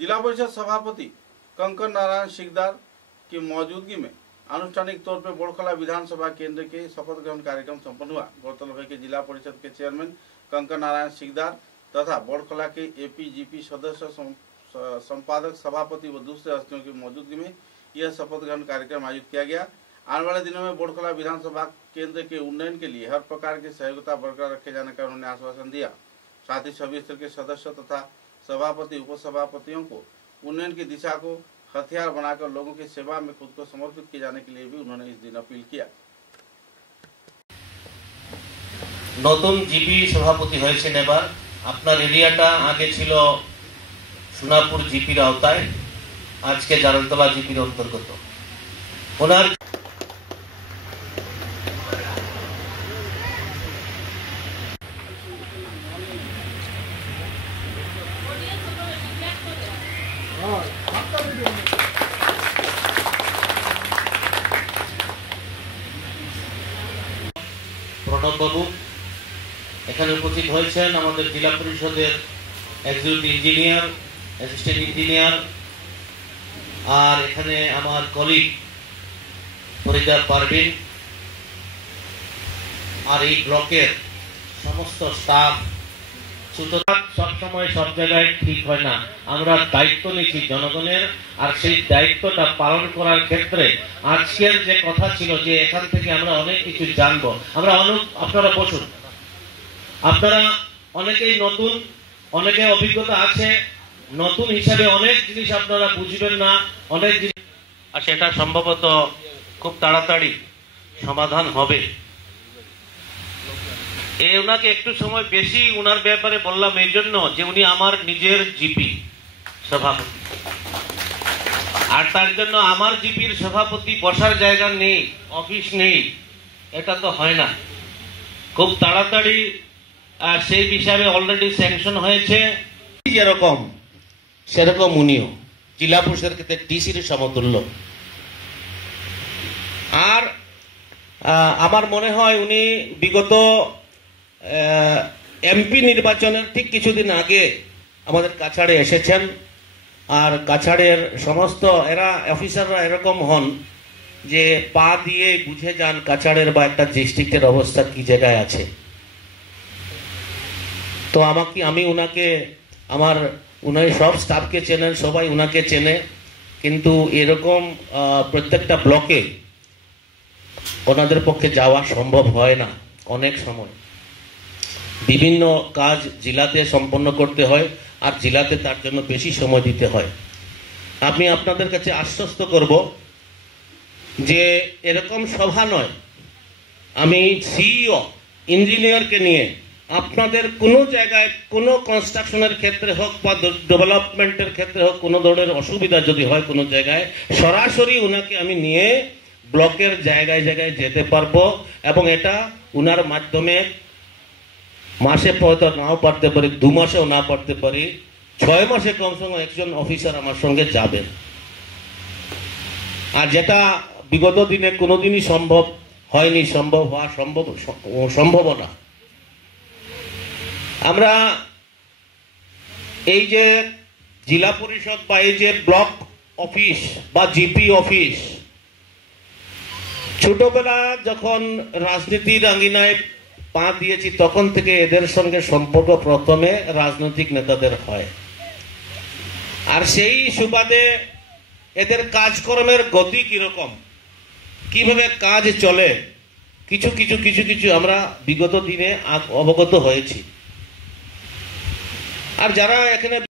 जिला परिषद सभापति कंकन नारायण सिकदार की मौजूदगी में आनुष्ठानिक तौर पर बोड़खला विधानसभा केंद्र के शपथ ग्रहण कार्यक्रम संपन्न हुआ। गौरतलब है कि जिला परिषद के चेयरमैन कंकन नारायण सिकदार तथा बोड़खला के एपीजीपी सदस्य संपादक सभापति व दूसरे हस्तियों की मौजूदगी में यह शपथ ग्रहण कार्यक्रम आयोजित किया गया। आने वाले दिनों में बोड़खला विधानसभा केंद्र के उन्नयन के लिए हर प्रकार की सहयोगिता बरकरार रखे जाने का उन्होंने आश्वासन दिया। साथ ही सभी स्तर के सदस्य तथा सभापति उपसभापतियों को उन्नयन की दिशा को हथियार बनाकर लोगों की सेवा में खुद को समर्पित किए जाने के लिए भी उन्होंने इस दिन अपील किया। नतून जीपी सभापति হয়েছেন এবার। আপনার এরিয়াটা আগে ছিল সোনাপুর জিপির আওতায়, আজকে জারালতলা জিপির অন্তর্গত। ওনার প্রণব বাবু এখানে উপস্থিত হয়েছেন, আমাদের জেলা পরিষদের এক্সিকিউটিভ ইঞ্জিনিয়ার, অ্যাসিস্ট্যান্ট ইঞ্জিনিয়ার, আর এখানে আমার কলিগ ফরিদা পারভিন আর এই ব্লকের সমস্ত স্টাফ। সুতরাং সবসময় সব জায়গায় ঠিক হয় না, আমরা দায়িত্ব নিচ্ছি জনগণের, আর সেই দায়িত্বটা পালন করার ক্ষেত্রে আজকের যে কথা ছিল যে এখান থেকে আমরা অনেক কিছু জানবো। আমরা আপনারা বসুন, আপনারা অনেকেই নতুন, অনেকে অভিজ্ঞতা আছে, নতুন হিসাবে অনেক জিনিস আপনারা বুঝবেন না, অনেক জিনিস, আর সেটা সম্ভবত খুব তাড়াতাড়ি সমাধান হবে। ওনাকে একটু সময় বেশি ওনার ব্যাপারে বললাম এই জন্য যে উনি আমার নিজের জিপি সভাপতি, আর তার জন্য আমার জিপির সভাপতি বসার জায়গা নেই, অফিস নেই, এটা তো হয় না। খুব তাড়াতাড়ি সেই হিসাবে অলরেডি স্যাংশন হয়েছে। যেরকম সেরকম উনিও জেলা পরিষদের ক্ষেত্রে ডিসির সমতুল্য। আর আমার মনে হয় উনি বিগত এমপি নির্বাচনের ঠিক কিছুদিন আগে আমাদের কাছাড়ে এসেছেন, আর কাছাড়ের সমস্ত এরা অফিসাররা এরকম হন যে পা দিয়ে বুঝে যান কাছাড়ের বা একটা ডিস্ট্রিক্টের অবস্থা কি জায়গায় আছে। তো আমি উনাকে উনি সব স্টাফকে চেনেন, সবাই উনাকে চেনে, কিন্তু এরকম প্রত্যেকটা ব্লকে ওনাদের পক্ষে যাওয়া সম্ভব হয় না। অনেক সময় বিভিন্ন কাজ জেলাতে সম্পন্ন করতে হয়, আর জেলাতে তার জন্য বেশি সময় দিতে হয়। আমি আপনাদের কাছে আশ্বস্ত করব যে এরকম সভা নয়, আমি সিইও ইঞ্জিনিয়ারকে নিয়ে আপনাদের কোনো জায়গায় কোনো কনস্ট্রাকশনের ক্ষেত্রে হোক বা ডেভেলপমেন্টের ক্ষেত্রে হোক কোনো ধরনের অসুবিধা যদি হয় কোনো জায়গায়, সরাসরি উনাকে আমি নিয়ে ব্লকের জায়গায় জায়গায় যেতে পারবো, এবং এটা উনার মাধ্যমে মাসে হয়তো নাও পারতে পারি, 2 মাসেও না পারতে পারি, 6 মাসে কমসে কম একজন অফিসার আমার সঙ্গে যাবেন। আর যেটা বিগত দিনে কোনোদিনই সম্ভব হয়নি, সম্ভব হওয়া সম্ভাবনা। আমরা এই যে জেলা পরিষদ বা এই যে ব্লক অফিস বা জিপি অফিস, ছোটবেলা যখন রাজনীতির আঙ্গিনায় পা দিয়েছি তখন থেকে এদের সঙ্গে সম্পর্ক প্রথমে রাজনৈতিক নেতাদের হয়, আর সেই সুবাদে এদের কাজকর্মের গতি কিরকম, কিভাবে কাজ চলে, কিছু আমরা বিগত দিনে অবগত হয়েছি। আর যারা এখানে